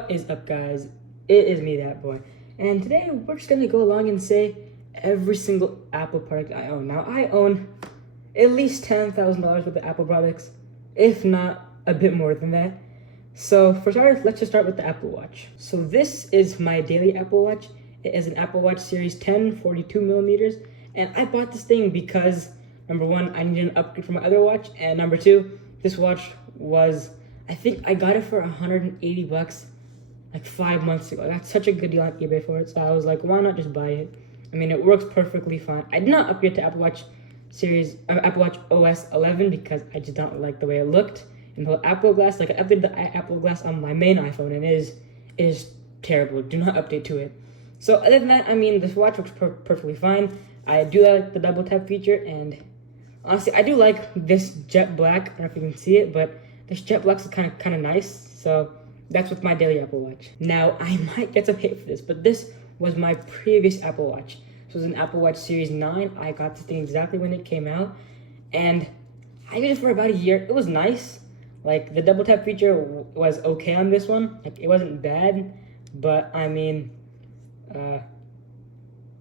What is up, guys? It is me, that boy. And today we're just gonna go along and say every single Apple product I own. Now, I own at least $10,000 worth of Apple products, if not a bit more than that. So for starters, let's just start with the Apple Watch. So this is my daily Apple Watch. It is an Apple Watch Series 10, 42 millimeters. And I bought this thing because, number one, I needed an upgrade from my other watch. And number two, this watch was, I think I got it for $180 like 5 months ago. I got such a good deal on eBay for it, so I was like, why not just buy it? I mean, it works perfectly fine. I did not upgrade to Apple Watch OS 11 because I just don't like the way it looked. And the Apple Glass, like I updated the Apple Glass on my main iPhone, and it is terrible. Do not update to it. So other than that, I mean, this watch works perfectly fine. I do like the double tap feature, and honestly, I do like this jet black. I don't know if you can see it, but this jet black is kind of nice. So that's with my daily Apple Watch. Now, I might get some hate for this, but this was my previous Apple Watch. This was an Apple Watch Series 9. I got this thing exactly when it came out, and I used it for about a year. It was nice. Like, the double tap feature was okay on this one. Like, it wasn't bad, but I mean,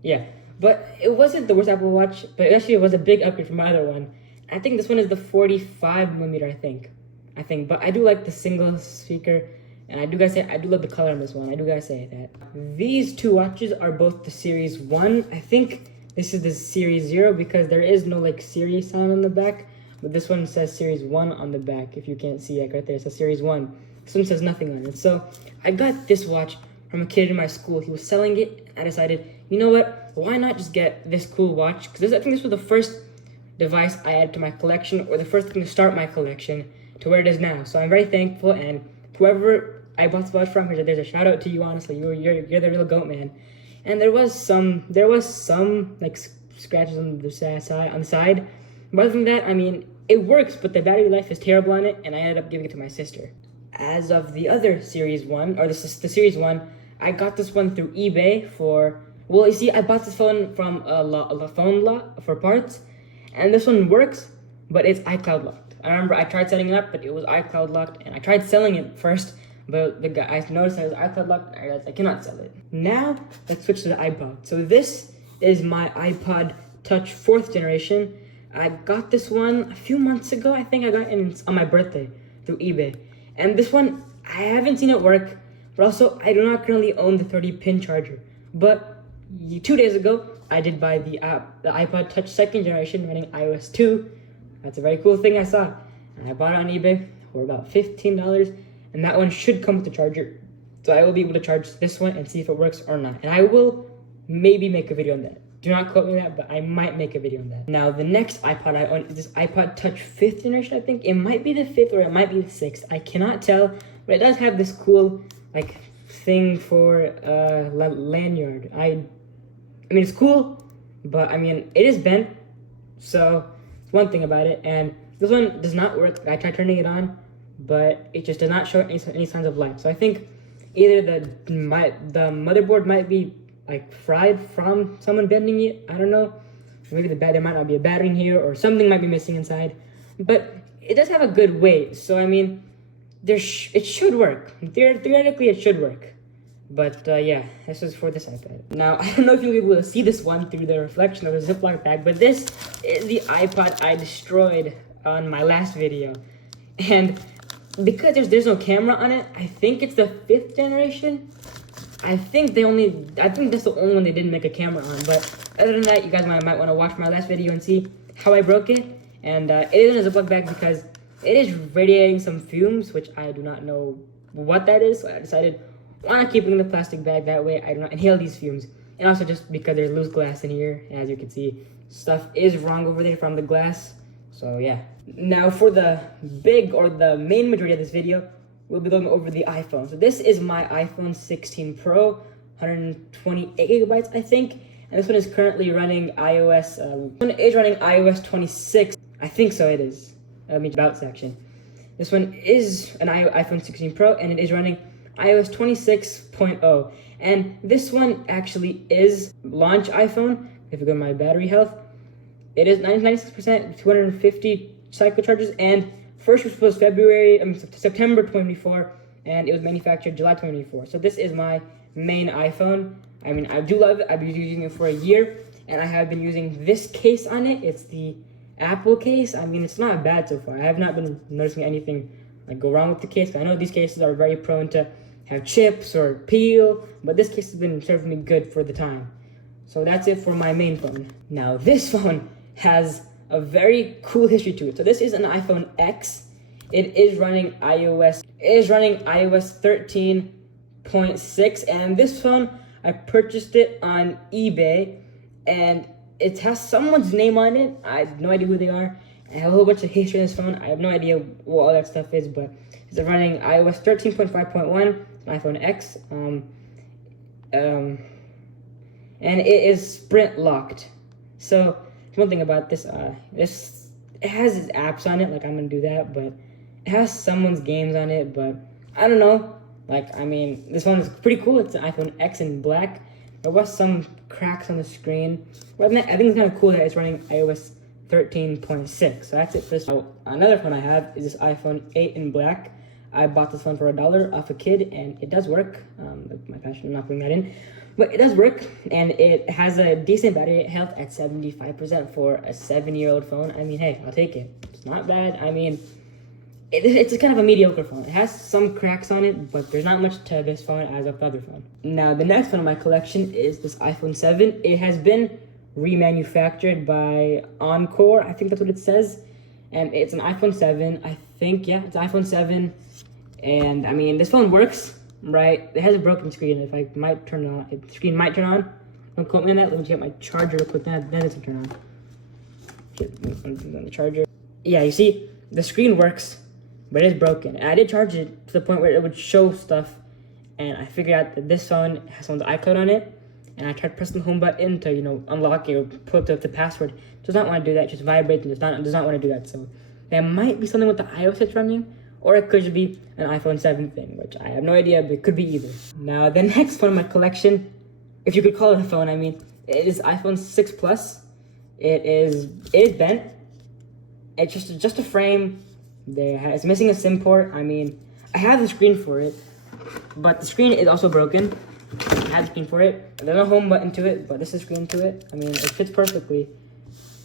yeah. But it wasn't the worst Apple Watch, but actually it was a big upgrade from my other one. I think this one is the 45 millimeter, I think. But I do like the single speaker, and I do love the color on this one. I do gotta say that. These two watches are both the Series 1. I think this is the Series 0 because there is no like Series sign on the back, but this one says Series 1 on the back. If you can't see it right there, it says Series 1. This one says nothing on it. So I got this watch from a kid in my school. He was selling it, and I decided, you know what? Why not just get this cool watch? Because I think this was the first device I added to my collection, or the first thing to start my collection to where it is now. So I'm very thankful, and whoever I bought the watch from, there's a shout out to you. Honestly, you're the real goat, man. And there was some like scratches on the side. But other than that, I mean, it works, but the battery life is terrible on it, and I ended up giving it to my sister. As of the other Series 1, or the Series 1, I got this one through eBay for, well, you see, I bought this phone from a phone lot for parts, and this one works, but it's iCloud locked. I remember I tried setting it up, but it was iCloud locked, and I tried selling it first, but the guy, I noticed that it was iCloud locked, and I realized I cannot sell it. Now, let's switch to the iPod. So this is my iPod Touch 4th generation. I got this one a few months ago. I think I got it on my birthday through eBay. And this one, I haven't seen it work, but also I do not currently own the 30-pin charger. But 2 days ago, I did buy the iPod Touch 2nd generation running iOS 2. That's a very cool thing I saw. And I bought it on eBay for about $15. And that one should come with the charger. So I will be able to charge this one and see if it works or not. And I will maybe make a video on that. Do not quote me on that, but I might make a video on that. Now, the next iPod I own is this iPod Touch 5th generation, I think. It might be the 5th or it might be the 6th. I cannot tell, but it does have this cool, like, thing for lanyard. I mean, it's cool, but I mean, it is bent. So, it's one thing about it. And this one does not work. I tried turning it on, but it just does not show any signs of life. So I think either the motherboard might be like fried from someone bending it. I don't know. Maybe there might not be a battery in here, or something might be missing inside. But it does have a good weight, so I mean, it should work. Theoretically, it should work. But yeah, this is for this iPad. Now, I don't know if you'll be able to see this one through the reflection of the Ziploc bag, but this is the iPod I destroyed on my last video. And because there's no camera on it, I think it's the 5th generation. I think that's the only one they didn't make a camera on. But other than that, you guys might want to watch my last video and see how I broke it. And it is in a Ziploc bag because it is radiating some fumes, which I do not know what that is. So I decided, why not keep it in the plastic bag? That way I do not inhale these fumes. And also just because there's loose glass in here. As you can see, stuff is wrong over there from the glass. So yeah. Now for the main majority of this video, we'll be going over the iPhone. So this is my iPhone 16 Pro, 128 gigabytes, I think. And this one is currently running iOS, 26. I think so, it is. Let me about section. This one is an iPhone 16 Pro, and it is running iOS 26.0. And this one actually is launch iPhone. If you go to my battery health, it is 96%, 250 cycle charges, and first was September 24, and it was manufactured July 2024. So this is my main iPhone. I mean, I do love it. I've been using it for a year, and I have been using this case on it. It's the Apple case. I mean, it's not bad so far. I have not been noticing anything like go wrong with the case. I know these cases are very prone to have chips or peel, but this case has been serving me good for the time. So that's it for my main phone. Now this phone has a very cool history to it. So this is an iPhone X. It is running iOS 13.6, and this phone, I purchased it on eBay, and it has someone's name on it. I have no idea who they are. I have a whole bunch of history in this phone. I have no idea what all that stuff is, but it's running iOS 13.5.1. It's an iPhone X. And it is sprint locked. So one thing about this, it has its apps on it. Like, I'm gonna do that, but it has someone's games on it. But I don't know. Like, I mean, this one is pretty cool. It's an iPhone X in black. There was some cracks on the screen. But I think it's kind of cool that it's running iOS 13.6. So that's it for this. Another phone I have is this iPhone 8 in black. I bought this phone for $1 off a kid, and it does work. My passion, I'm not putting that in. But it does work, and it has a decent battery health at 75% for a 7-year-old phone. I mean, hey, I'll take it. It's not bad. I mean, it's a kind of a mediocre phone. It has some cracks on it, but there's not much to this phone as of the other phone. Now, the next phone in my collection is this iPhone 7. It has been remanufactured by Encore. I think that's what it says. And it's an iPhone 7. I think, yeah, it's iPhone 7. And, I mean, this phone works, right? It has a broken screen. If I might turn it on, the screen might turn on. Don't quote me on that. Let me get my charger real quick. Then it's going to turn on. Get the charger. Yeah, you see, the screen works, but it is broken. And I did charge it to the point where it would show stuff, and I figured out that this phone has someone's iCloud on it, and I tried pressing the home button to, unlock it or put up the password. It does not want to do that. It just vibrates and does not want to do that. So there might be something with the iOS it's running, or it could just be an iPhone 7 thing, which I have no idea, but it could be either. Now, the next phone in my collection, if you could call it a phone, I mean, it is iPhone 6 Plus. It is bent. It's just a frame. It's missing a SIM port. I mean, I have the screen for it, but the screen is also broken. I have the screen for it. There's no home button to it, but this is screen to it. I mean, it fits perfectly,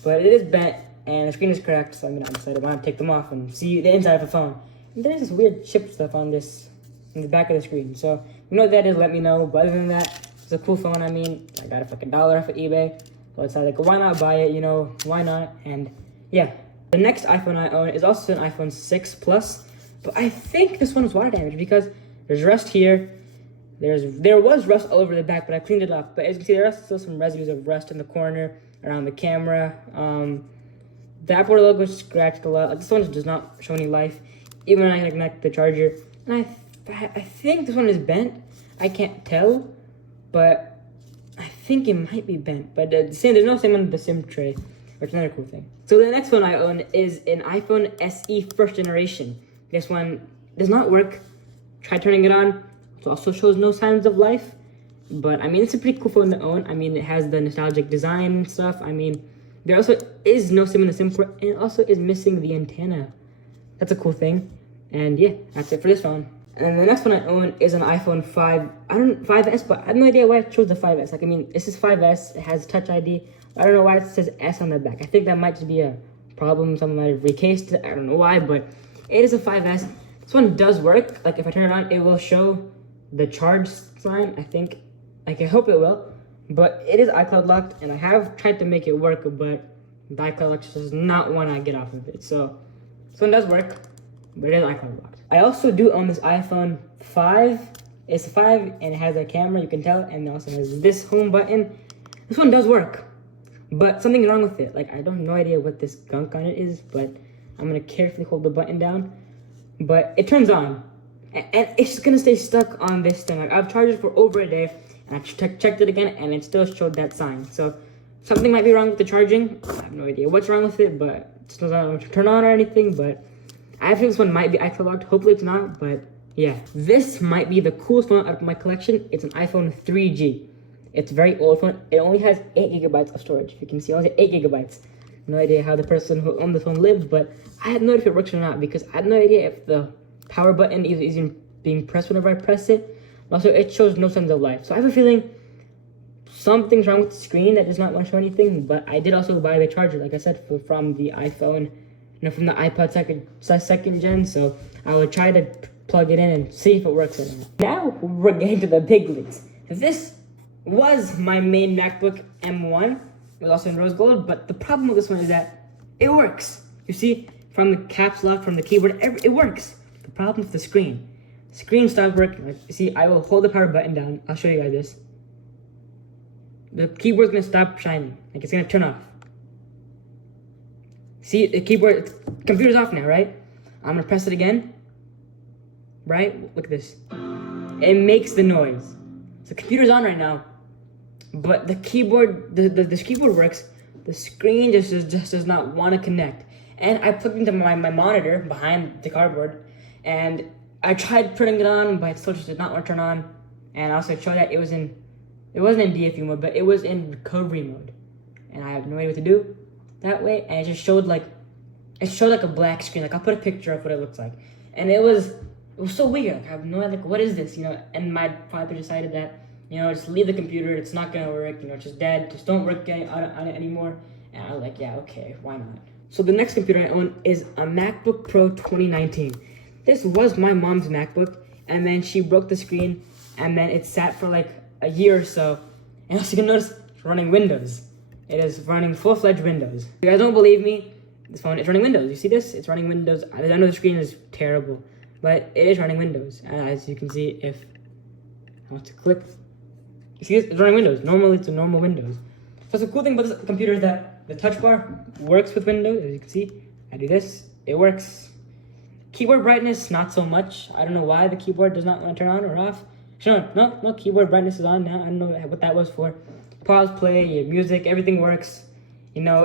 but it is bent, and the screen is cracked, so I decided why not take them off and see the inside of the phone. And there's this weird chip stuff on the back of the screen. So, you know what that is, let me know. But other than that, it's a cool phone. I mean, I got it for like $1 off of eBay. So I decided, why not buy it, why not? And yeah. The next iPhone I own is also an iPhone 6 Plus, but I think this one is water damaged because there's rust here. There was rust all over the back, but I cleaned it up. But as you can see, there are still some residues of rust in the corner around the camera. The Apple logo is scratched a lot. This one does not show any life, even when I connect the charger. And I think this one is bent. I can't tell, but I think it might be bent. But there's no SIM on the SIM tray, which is another cool thing. So the next one I own is an iPhone SE first generation. This one does not work. Try turning it on. It also shows no signs of life. But I mean, it's a pretty cool phone to own. I mean, it has the nostalgic design and stuff. I mean, there also is no SIM in the SIM port, and it also is missing the antenna. That's a cool thing. And yeah, that's it for this phone. And then the next one I own is an iPhone 5S, but I have no idea why I chose the 5S. Like, I mean, this is 5S. It has Touch ID. I don't know why it says S on the back. I think that might just be a problem. Someone might have recased it. I don't know why, but it is a 5S. This one does work. Like, if I turn it on, it will show the charge sign, I think. Like, I hope it will. But it is iCloud locked, and I have tried to make it work, but the iCloud lock just does not want to get off of it. So, this one does work, but it is iCloud locked. I also do own this iPhone 5. It's a 5, and it has a camera, you can tell, and it also has this home button. This one does work. But something's wrong with it. Like, I don't have no idea what this gunk on it is, but I'm going to carefully hold the button down. But it turns on. And it's just going to stay stuck on this thing. Like, I've charged it for over a day, and I checked it again, and it still showed that sign. So, something might be wrong with the charging. I have no idea what's wrong with it, but it just doesn't want to turn on or anything. But I think this one might be iCloud locked. Hopefully it's not, but yeah. This might be the coolest phone out of my collection. It's an iPhone 3G. It's a very old phone. It only has 8 gigabytes of storage. If you can see, only 8 gigabytes. No idea how the person who owned this phone lived, but I have no idea if it works or not because I have no idea if the power button is even being pressed whenever I press it. Also, it shows no signs of life. So I have a feeling something's wrong with the screen that does not want to show anything. But I did also buy the charger, like I said, from the iPhone, from the iPod second gen. So I will try to plug it in and see if it works or not. Now we're getting to the big leagues. This was my main MacBook M1. It was also in rose gold, but the problem with this one is that it works. You see, from the caps lock, from the keyboard, it works. The problem with the screen. The screen stopped working. Like, you see, I will hold the power button down. I'll show you guys this. The keyboard's gonna stop shining. Like, it's gonna turn off. See, the computer's off now, right? I'm gonna press it again. Right? Look at this. It makes the noise. So the computer's on right now, but the keyboard, the keyboard works. The screen just does not want to connect. And I plugged into my monitor behind the cardboard, and I tried turning it on, but it still just did not want to turn on. And I also showed that it wasn't in DFU mode, but it was in recovery mode. And I have no idea what to do that way. And it just showed like a black screen. Like, I'll put a picture of what it looks like. And it was so weird. Like, I have no idea, like, what is this, And my father decided that, just leave the computer. It's not gonna work. It's just dead. Just don't work on it anymore. And I was like, yeah, okay, why not? So the next computer I own is a MacBook Pro 2019. This was my mom's MacBook, and then she broke the screen, and then it sat for like a year or so. And also, you can notice it's running Windows. It is running full-fledged Windows. If you guys don't believe me, this phone is running Windows. You see this? It's running Windows. I know the screen is terrible, but it is running Windows. As you can see, if I want to click, you see this? It's running Windows. Normally, it's a normal Windows. So the cool thing about this computer is that the touch bar works with Windows. As you can see, I do this, it works. Keyboard brightness, not so much. I don't know why the keyboard does not want to turn on or off. No, keyboard brightness is on now. I don't know what that was for. Pause, play, your music, everything works. You don't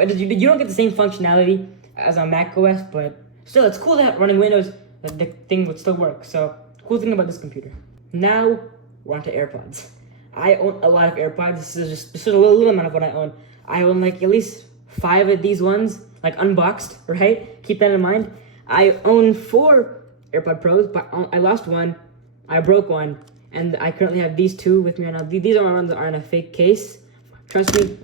get the same functionality as on Mac OS, but still, it's cool that running Windows, the thing would still work. So, cool thing about this computer. Now, we're on to AirPods. I own a lot of AirPods. This is a little amount of what I own. I own like at least 5 of these ones, like unboxed, right? Keep that in mind. I own 4 AirPod Pros, but I lost one. I broke one, and I currently have these 2 with me right now. These are ones that are in a fake case. Trust me,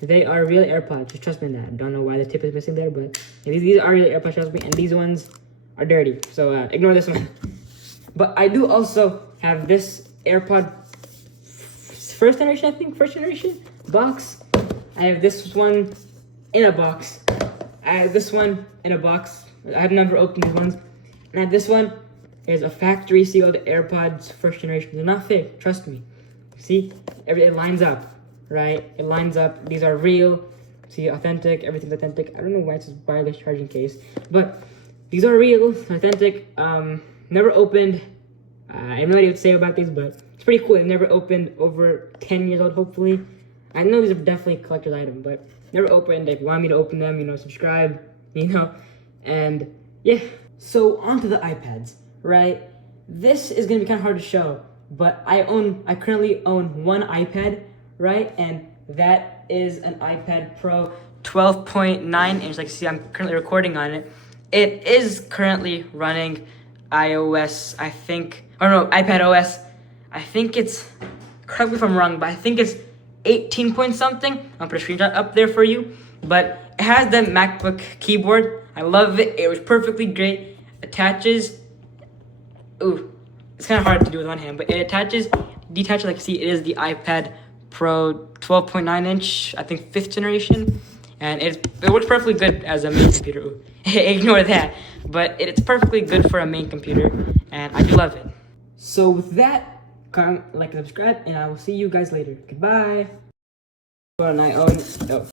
they are real AirPods. Just trust me on that. I don't know why the tip is missing there, but these are real AirPods, trust me, and these ones are dirty. So ignore this one. But I do also have this AirPod first generation box. I have this one in a box. I have this one in a box. I have never opened these ones. And I have this one is a factory sealed AirPods first generation. They're not fake, trust me. See, it lines up, right? It lines up. These are real. See, authentic. Everything's authentic. I don't know why it says wireless charging case, but these are real, authentic. Never opened. I have no idea what to say about these, but it's pretty cool. They've never opened, over 10 years old, hopefully. I know these are definitely a collector's item, but never opened. If you want me to open them, subscribe, and yeah. So on to the iPads, right? This is gonna be kind of hard to show, but I currently own one iPad, right? And that is an iPad Pro 12.9 inch. Like you see, I'm currently recording on it. It is currently running iOS, iPad OS. I think it's, correct me if I'm wrong, but I think it's 18 point something. I'll put a screenshot up there for you. But it has the MacBook keyboard. I love it. It was perfectly great. Attaches. Ooh, it's kind of hard to do with one hand, but it detaches. Like you see, it is the iPad Pro 12.9 inch. I think 5th generation, and it works perfectly good as a main computer. Ooh, ignore that. But it's perfectly good for a main computer, and I do love it. So with that, comment, like, and subscribe, and I will see you guys later. Goodbye. And I own. Oh.